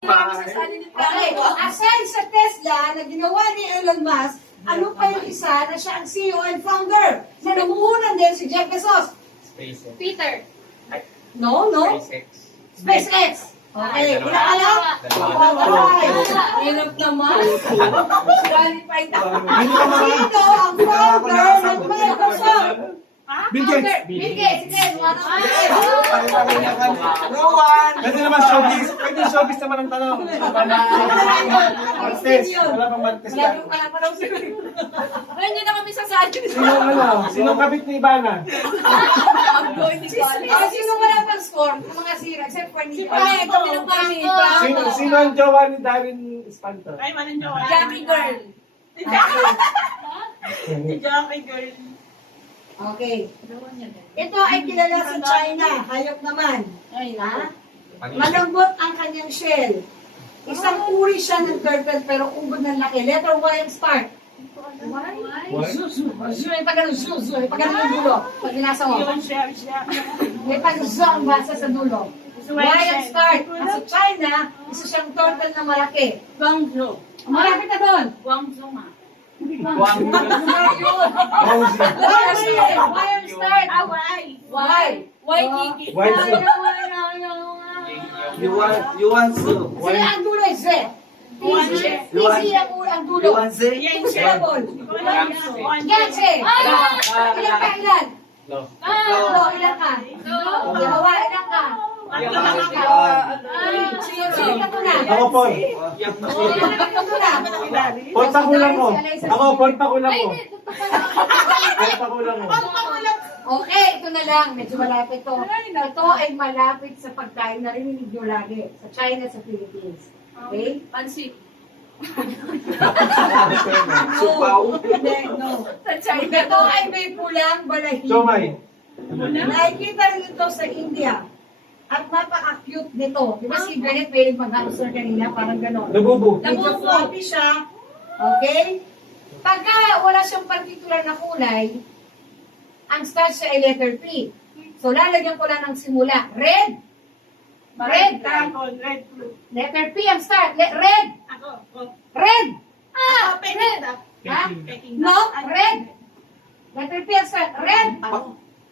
Okay, aside sa Tesla na ginawa ni Elon Musk, ano pa yung isa na siya ang CEO and founder na namuhunan din si Jeff Bezos? SpaceX. Peter. No. SpaceX. SpaceX. Okay, ilan ka lang? Hirap naman. Qualified ako. Sino ang founder ng Microsoft? Bill Gates. Bill Gates. Sige, Rowan! Pwede naman showbiz. Pwede showbiz naman ang tanong. Martes. Wala pang Martes ka. Hindi na kami sasali. Sinong kabit ni Ivana? Sino wala pang score? Mga zero, except for Si Nico. Pai, kami ng kami. Sino ang jowa ni Darren Espanto? Ay, manan jowa. Jackie girl. Si Jackie girl. Okay. Ito ay kilala sa China. Hayop naman. Ha? Malambot ang kanyang shell. Isang uri siya ng turtle pero ubod ng laki. Letter Y ang start. May pagano yung dulo. Pag binasa mo. Yun siya. May pag-zo ang basa sa dulo. Y ang start. At sa China, isa siyang turtle na malaki. Guangzhou. Malapit na doon. Guangzhou nga. Y ang start. Away. Y. Why Kiki? You want to? Sila ang dulo is Z. Easy ang dulo. Yan Two siya. syllable. Yanse. Ilan ka ilan? No. No, ilan ka? Dalawa, ilan ka? Sino ka to na? Ako, Paul. Sino ka to na? Paul, pakulang mo. Ako, Paul, pakulang mo. Paul, pakulang mo. Okay, ito na lang. Medyo malapit to. Ito ay malapit sa pagkain na rinig nyo lagi. Sa China, sa Philippines. Okay? Pansit. Supaw. Hindi, no. Sa China. Ito ay may pulang balahibo. Somay. Nakikita rin ito sa India. At napaka-cute nito. Di ba si Janet may mag-answer kanina? Parang gano'n. Nabubo. Medyo floppy siya. Okay? Pagka wala siyang particular na kulay, ang start siya ay letter P. So, lalagyan ko lang ng simula. Red. Red. Tarangkol. Red blue. Letter P ang start. Red. Ako. Red. Ako. Peking. Ha? Peking. No? Red. Letter P ang start. Red.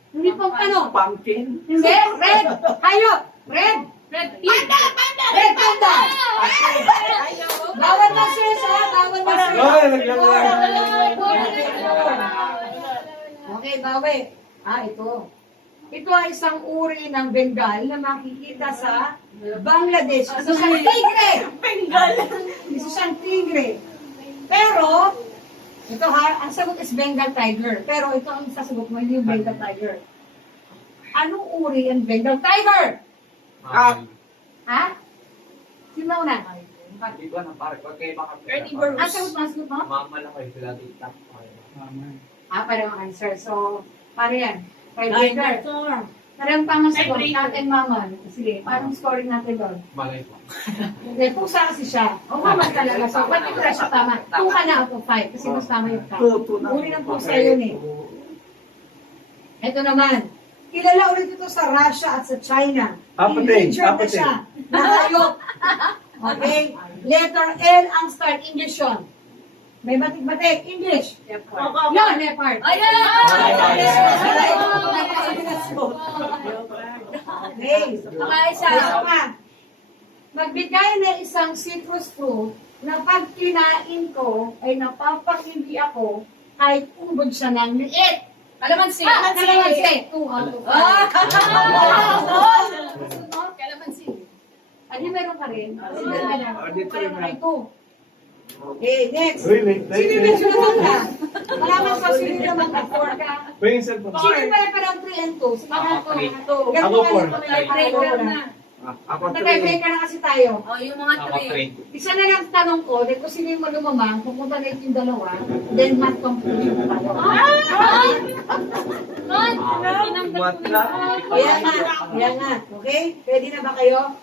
Hindi pong ano. Pumpkin. Hindi. Red. Hayop. Red. Red Panda. Red panda. Bawal na sis, ha? Bawal na sis. Ay, naglalaro. Okay, bawi. Ito. Ito ay isang uri ng Bengal na makikita sa Bangladesh. Isa siyang tigre. Bengal. Isa siyang tigre. Pero, ito ha, ang sagot is Bengal tiger. Pero ito ang sasagot mo, hindi yung Bengal tiger. Anong uri ang Bengal tiger? Ha? Sino na? Di ba na parang okay baka Carnivore. Ang sagot mo? Mama lang kayo sila dito. Parang answer. So, paano yan? Tiebreaker. Parang tama sagot. Natin mama. Sige, parang scoring natin doon. Malay po. Hindi, pusa kasi siya. O mama talaga. So, ba't ito siya tama? 2 ka na out of 5. Kasi mas tama yung tama. Uri ng pusa yun eh. Ito naman. Kilala ulit ito sa Russia at sa China. Apatid, Endangered na apatid. siya. Nahayop. Okay? Letter L ang start. English yun. May batik-batik. English. Yun, leopard. Ayan! Okay. Pakaisa. Isa pa. Magbigay na isang citrus fruit na pag kinain ko ay napapakindi ako kahit ubod siya ng liit. Kalamansi. Kalamansi. 2 out of 5. Kalamansi. Ano meron ka rin? Sige na lang. dito Parang na. may 2. Okay, next. Really? Sino yung medyo naman ka? Malaman sa sino naman ka? 4 ka? Bring yung cellphone. Sino pala parang 3 and 2? Sige na to. Ako, 4. Tiebreaker na. Ako, Nag-tiebreaker na kasi tayo. O, yung mga Ako three. trade. Isa na lang tanong ko, dahil kung sino yung malumamang, pupunta na yung dalawa, then mat complete yung tayo. Kaya nga. Okay? Ready na ba kayo?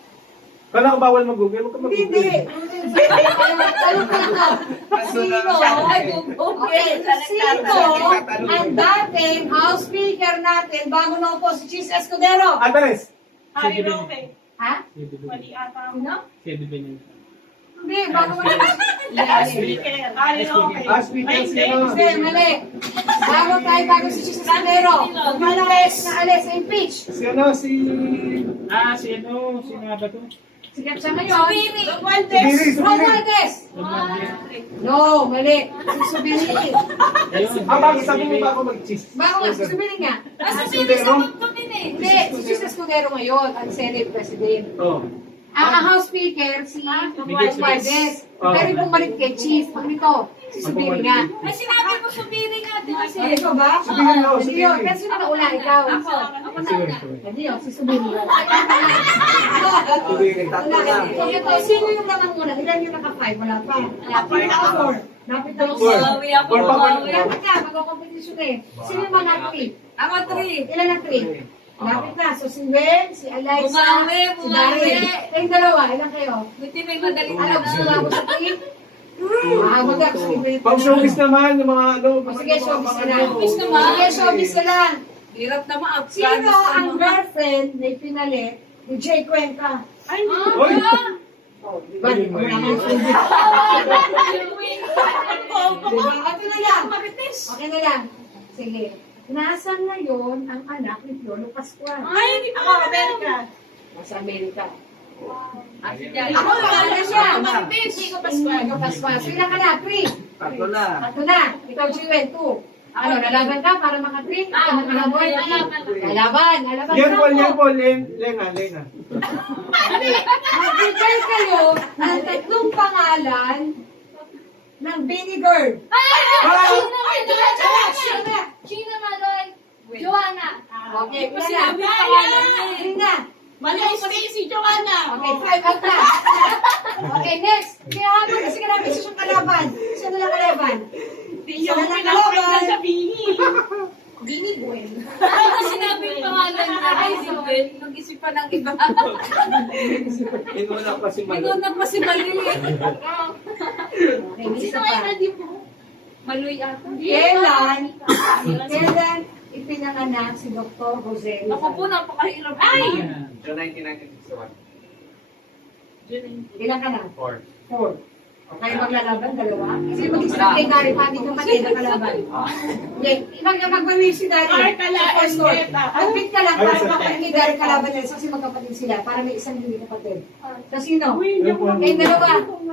Kala ko bawal mag-google. Huwag ka mag-google. Hindi. Tanong ka na. Sino? Okay. Sino ang dating house speaker natin bago na po si Cheese Escudero? Andres. Harry Roque. Ha? Mali ata ako. Sino? Si Eddie Benito. Hindi, bago mo na. Speaker. Ay, okay. Speaker, Ay, sino? Hindi, mali. Bago si Jesus Calero. Umalis na alis, impeach. Si sino nga ba to? Sige, siya ngayon. Romualdez. Romualdez. No, mali. Si Subiri. Ayun. Bakit sabi mo ba ako mag-cheese? Bago nga, si Subiri nga. Nasa sili sa magkamin eh. Hindi, si Jesus Calero ngayon, ang Senate President. Oh. Ang House Speaker, si Romualdez. Oh. Pero bumalik kay Chief. Ito, si Subiri nga. Ay, sinabi mo subiri nga din kasi. Ito ba? Subiri mo, Hindi yun. Subiri. Pero sino na una? Ikaw. Ako na nga. Hindi yun, si Subiri. Subiri, tatlo na. So, ito, sino yung naman muna? Ilan yung naka-5? Wala pa. Naka-4. Napit na ako. Four. Bawi ako, Four pa ba? bawi. Lapit na, magkakompetisyon eh. Sino yung mga 3? Ako 3. Ilan ang 3? Lapit na. So, si Wen, si Eliza, Bumawi, si bumawi. Daryl. Kayong dalawa, ilan kayo? Buti may madaling Alam, gusto alam. mo sa 3? Magag, sige. Pang showbiz naman, yung mga ano. O, sige, showbiz na lang. Showbiz naman. Sige, showbiz na lang. Hirap na ma-out. Sino ang girlfriend na ipinalit ni Jay Cuenca? Ay, Uy! Diba? Wala kang sulit. Diba? Ito na lang. Okay na lang. Sige. Nasaan ngayon ang anak ni Piolo Pascual? Ay, hindi ako Amerika. Nasa Amerika. Ako pangalan siya. Hindi ko Pascual. Piolo Pascual. So, ilan ka na? 3. Tatlo na. Tatlo na. Ikaw, Jiwen, 2. Ano, lalaban ka para maka-3? Ikaw nakahabol? Lalaban. Lalaban Yan ka po, po. Lena. Mag-recall kayo ng 3 pangalan ng vinegar. Gina Maloy. Joanna. Okay, Hindi pa wala. sinabi yung pangalan niya eh. Hindi na. Mali si Joanna. Okay, 5 out na. Okay, next. Kaya habang kasi ka namin sa kalaban. Sino na kalaban? Hindi yung pinapakita sa Bini. Bini Gwen. Hindi sinabi yung pangalan niya. Ay, si Gwen. Nag-isipan ng iba. Inuna pa si Malo. Mingon na pa si Maloy eh. Okay, isa pa. Maloy ata. Kailan ipinanganak si Dr. Jose Ako po, Rizal? napakahirap. Ay! June 1991. Ilan ka na? 4. 4. Okay, maglalaban, dalawa. Kasi mag-isip kay Dari, pati yung pati na kalaban. Okay, mag-win si Dari. Ay, kala, First score. Esteta. Mag-beat ka lang para makapalit ni Dari kalaban nila kasi magkapatid sila para may isang hindi kapatid. So, sino? Kayong dalawa.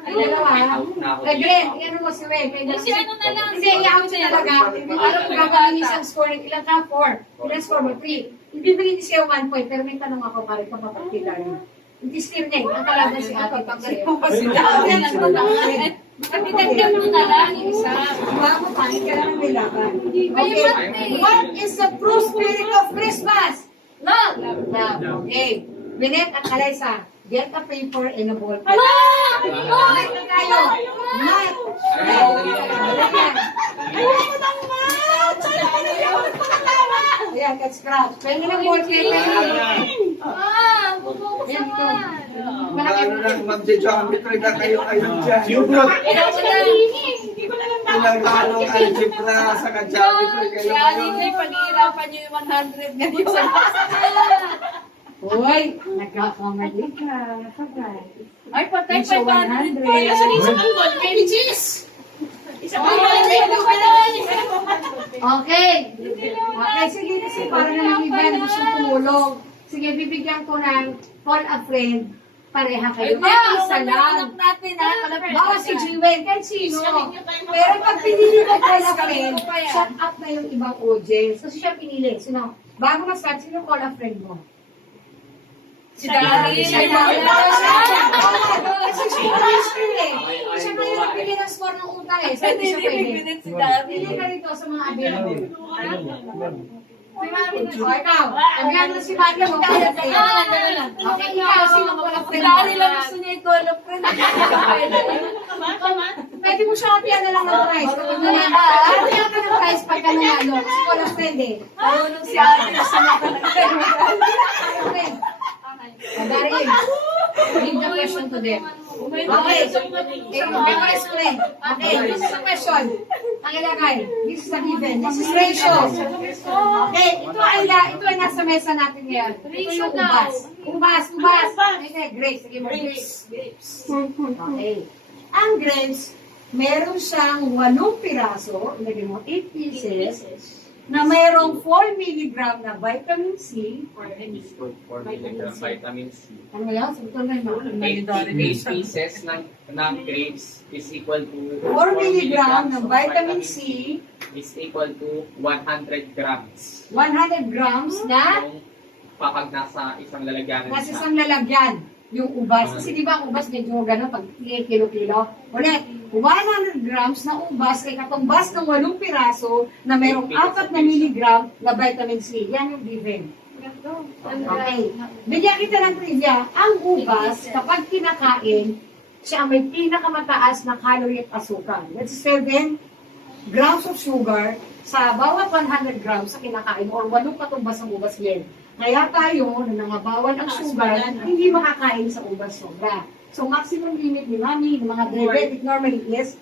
Kayong dalawa, ha? Kay Glenn, iyan mo si Wen. Si ano na lang. Hindi, i-out siya talaga. Para kung gagawin isang score, ilang ka? 4. Ilang score mo? 3. Ibibigay niya siya 1 point, pero may tanong ako para kapapatid kay Dari. Hindi steam niya, ang kalaban si Ate Pangsayo. Kapitagdag mo na lang yung isa. Bago pa, kailangan may laban. Okay, what is the true spirit of Christmas? Love! Love. Okay. Binet at Alaysa, get a paper and a ball pen. Hala! Ay, tayo. Mat. Ayoko ng mat! Sana ko na yun! Pakatawa! Ayan, cut scratch. Pwede na ball pen. Ah! Bubukos Yan, ito. naman. Ano lang, mag-geometry na kayo dyan. Yung block. Ilan mo na? Hindi ko na lang Pinagano algebra sa ka-geometry Si kayo Ani, ngayon. may pag-iirapan niyo yung 100 ngayon sa Uy, nagkakamali ka. Surprise. Ay, patay Isa 500 100. pa. Kaya sa isang anggol, baby cheese! Isang anggol, baby Okay. Okay, sige kasi para naman iba na gusto tumulong. Sige, bibigyan ko ng call a friend. Pareha kayo. Pero isa lang. natin ha. Baka si Jiwen, kahit sino. Pero pag pinili ko call a friend, shut up na yung ibang audience. Kasi siya pinili. Sino? Bago mag-start, sino call a friend mo? Si Dari. Siya yun. Kasi siya yung eh. Siya na yung nagbigay ng score ng utang eh. So, hindi siya pwede. Si Dari. Pili ka rito sa mga available. O, ikaw. Sabihan mo si Maria mo. Okay, ikaw. Sino call a Si friend Dari mo? lang gusto niya i-call up friend. Pwede mo siya hatiyan na lang ng prize. Kapag nanalo, hatiyan ka ng prize pagka nanalo. Kasi call a friend eh. Marunong si Ate sa mga Okay. Darin. Leave the question to them. Okay. Memorize ko rin. Okay, this is the question. Ang ilagay. This is the given. This is ratio. Okay, ito ay nasa mesa natin ngayon. Ito yung ubas. Ubas. Okay, grapes. Sige mo, grapes. Okay. Ang grapes, meron siyang 8 piraso, ilagay mo 8 pieces, na mayroong 4 mg na vitamin C. Vitamin C. Ano yan? Sabi na yun. 8 pieces ng grapes is equal to 4 mg ng vitamin C, is equal to 100 grams. 100 grams na Yung kapag nasa isang lalagyan. nasa isang lalagyan yung ubas. Kasi di ba ang ubas medyo gano'n pag kilo-kilo. Ulit, 100 grams na ubas ay katumbas ng 8 piraso na mayroong 4 na miligram na vitamin C. Yan yung given. Okay. Bigyan kita ng trivia. Ang ubas, kapag kinakain, siya ang may pinakamataas na calorie at asukal. That's 7 grams of sugar sa bawat 100 grams sa kinakain or 8 katumbas ng ubas yan. Kaya tayo, na nangabawan ang sugar, hindi makakain sa ubas sobra. So, maximum limit ni mami, ng mga diabetic normally is,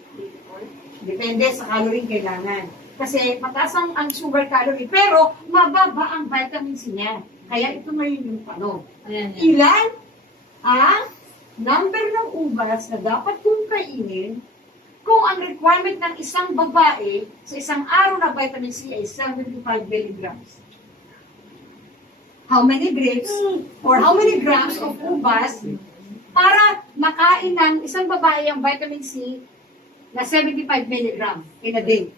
depende sa calorie kailangan. Kasi mataas ang sugar calorie, pero mababa ang vitamin C niya. Kaya ito na yung tanong. Ilan ang number ng ubas na dapat kong kainin kung ang requirement ng isang babae sa isang araw na vitamin C ay 75 milligrams? How many grapes or how many grams of ubas para makain ng isang babae ang vitamin C na 75 milligrams in a day?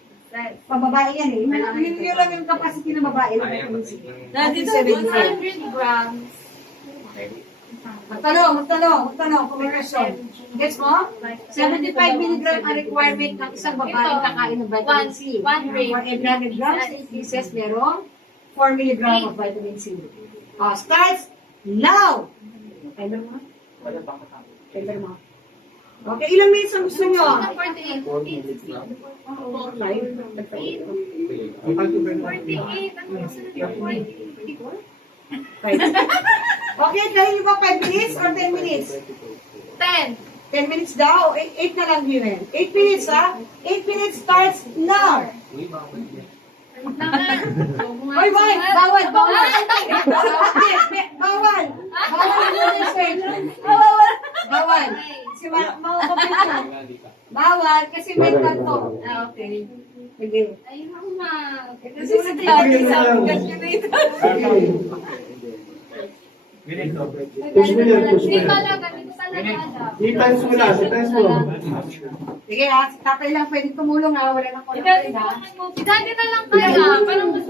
Pambabae yan eh. Yun lang yung capacity ng babae ng vitamin C. Dito, 100 grams. Magtanong kung may question. Gets mo? 75 milligram ang requirement ng isang babae kakain ng vitamin C. One grape. For every 100 grams, 8 pieces, meron 4 milligram of vitamin C. Starts now! Timer mo? Timer mo. Okay, ilang minutes ang gusto nyo? 48. 48. 48. Ano gusto nyo? 48. Okay, dahil nyo ba 5 minutes or 10 minutes? 10. 10 minutes daw? 8 na lang yun. 8 minutes ha? 8 minutes starts now! Oy, boy! Bawal! Bawal! Bawal! Bawal! Kasi makakapit ko. Bawal kasi may kanto. Okay. Sige. Ayun ako ma. Kasi sa dati sa calculator. Ganito. Push mo yan, push mo Dito yan. talaga, dito talaga alam. I-times mo na, i-times mo. Sige ha, si tatay lang pwedeng tumulong ha. Wala nang kulay ha. Dati na lang kaya. Parang mas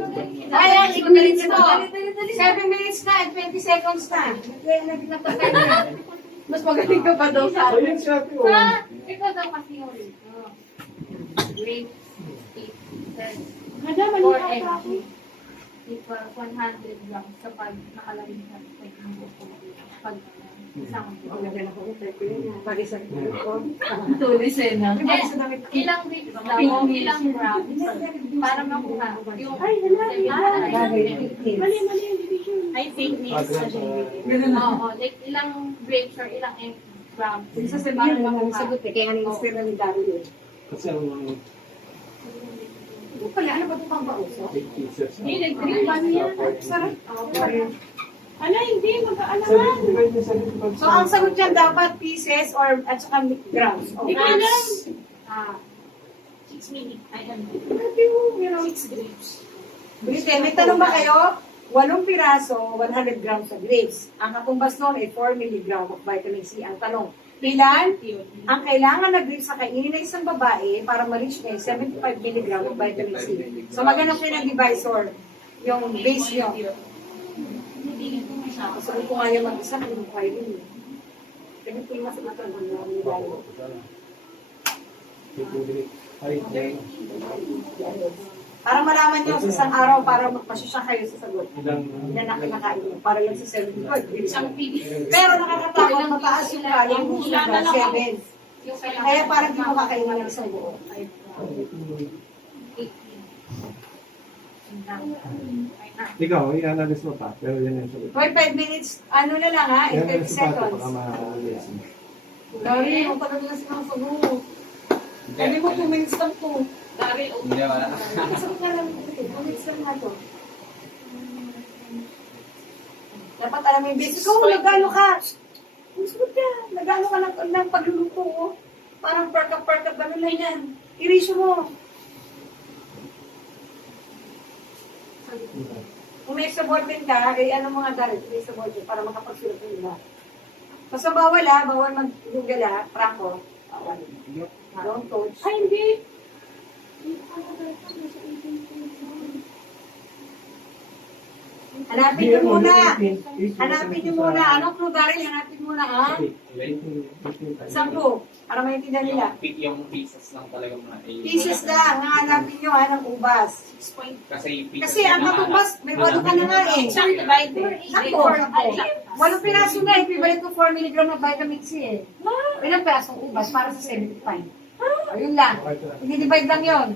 Kaya, 8 minutes mo. 7 minutes na and 20 seconds na. Kaya nagtatay na. Mas magaling ka pa daw sa akin. Ayun siya, ate, oh. Ah, ikaw daw kasi yung grade 8, 10, 4 mg equal 100 grams kapag nakalagay sa pag isang Pag isang tulis eh na. Di ba sa damit ko? Ilang grades daw, ilang grams para makuha yung I think next Oo, like ilang grapes or ilang grams. Sa sabihin mo ang sagot eh, kaya nga ni-inspire na ni Daryl eh. Kasi ang Ito pala, ano ba ito pang bauso? 8 pieces. Hindi, nag-green ba niya? Sarap. Ala, hindi, mag-aalaman. 75 na 75. So, ang sagot niyan dapat pieces or at saka grams. Hindi ko alam. 6 minutes. I don't know. Grabe mo, meron. 6 grapes. Brite, may tanong ba kayo? 8 piraso, 100 grams of grapes. Ang katumbas nun ay 4 mg of vitamin C. Ang tanong, ilan ang kailangan na grapes sa kainin ng isang babae para ma-reach niya yung 75 mg of vitamin C? So, maghanap kayo ng divisor, yung base nyo. So, kung ayaw mag-isa, kung kaya yun. Kaya ito yung mas matandang na nilalo. Para malaman nyo sa isang araw, para magpasya kayo sa sagot. Yan ang kinakain nyo. Para lang sa 75. Pero nakakatakot, mataas yung kanin mo sa 7. Kaya parang di mo kakainin ng isang buo. Ikaw, i-analyze mo pa. Pero yan yung sagot. For 5 minutes, ano na lang ha, in 30 Yan yung sapato. seconds. Baka ma-analyze mo. Dari, ang tagal na sinasagot. Sabi mo 2 minutes lang po. Dari, Hindi, wala. Sagot nga lang, 2 minutes lang nga to. Dapat alam mo yung basic. Ikaw, nagano ka? Sagot ka. Nagano ka ng pagluluto, oh. Parang perk-up, ano lang yan. Irisyo mo. Kung may subordinate ka, eh ano mga dalit, may subordinate para makapagsulat ng iba. Basta bawal bawal mag-google Franco. Bawal. Don't touch. Ay, hindi. Hanapin nyo muna. Hanapin nyo muna. Anong clue darin? Hanapin muna, ha? 10. Para maintindihan nila. Yung pieces lang talaga mga Pieces lang. Hanapin nyo, ng ubas. Kasi pieces Kasi ang katubas, may 8 ka na nga eh. Isang divider. Sakto. 8 piraso na, equivalent to 4 mg ng vitamin C eh. Ilang pirasong ubas para sa 75. Ayun lang. I-divide lang yun.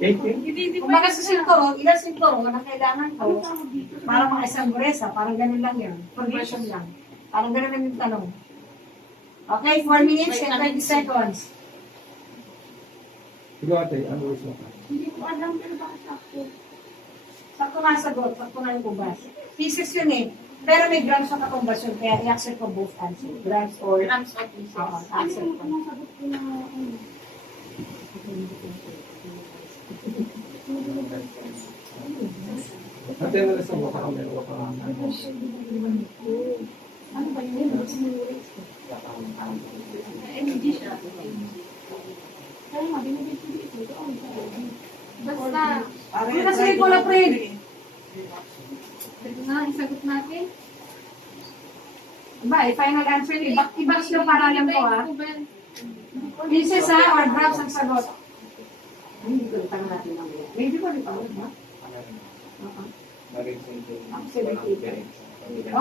18? Kung mga sa sinturo, ilang sinturo na kailangan ko para mga isang buresa, parang ganun lang yun. Conversion lang. Parang ganun lang yung tanong. Okay, 4 minutes and 20 seconds. Ikaw ate, analyze mo pa. Hindi ko alam pero baka sakto. Sakto nga sagot, sakto nga yung kubas. Pieces yun eh. Pero may grams na katumbas yun, kaya i-accept ko both answer. Grams or... Grams of pieces. Oo, accept ko. Ate, analyze mo pa kami. Ano ba yun? Hindi siya. Kaya nga, binibig ko dito. Basta, Ano na sige ko lang, friend? ito na, isagot natin. Ba, final answer ni Ibax yung paralan ko ha. Pieces ha, or grams ang sagot. Hindi ko tanong natin mamaya. Maybe ko rin pa, ha? Oo.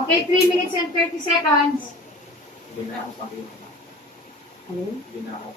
Okay, 3 minutes and 30 seconds. Hindi na ako. Ano? Hindi na ako.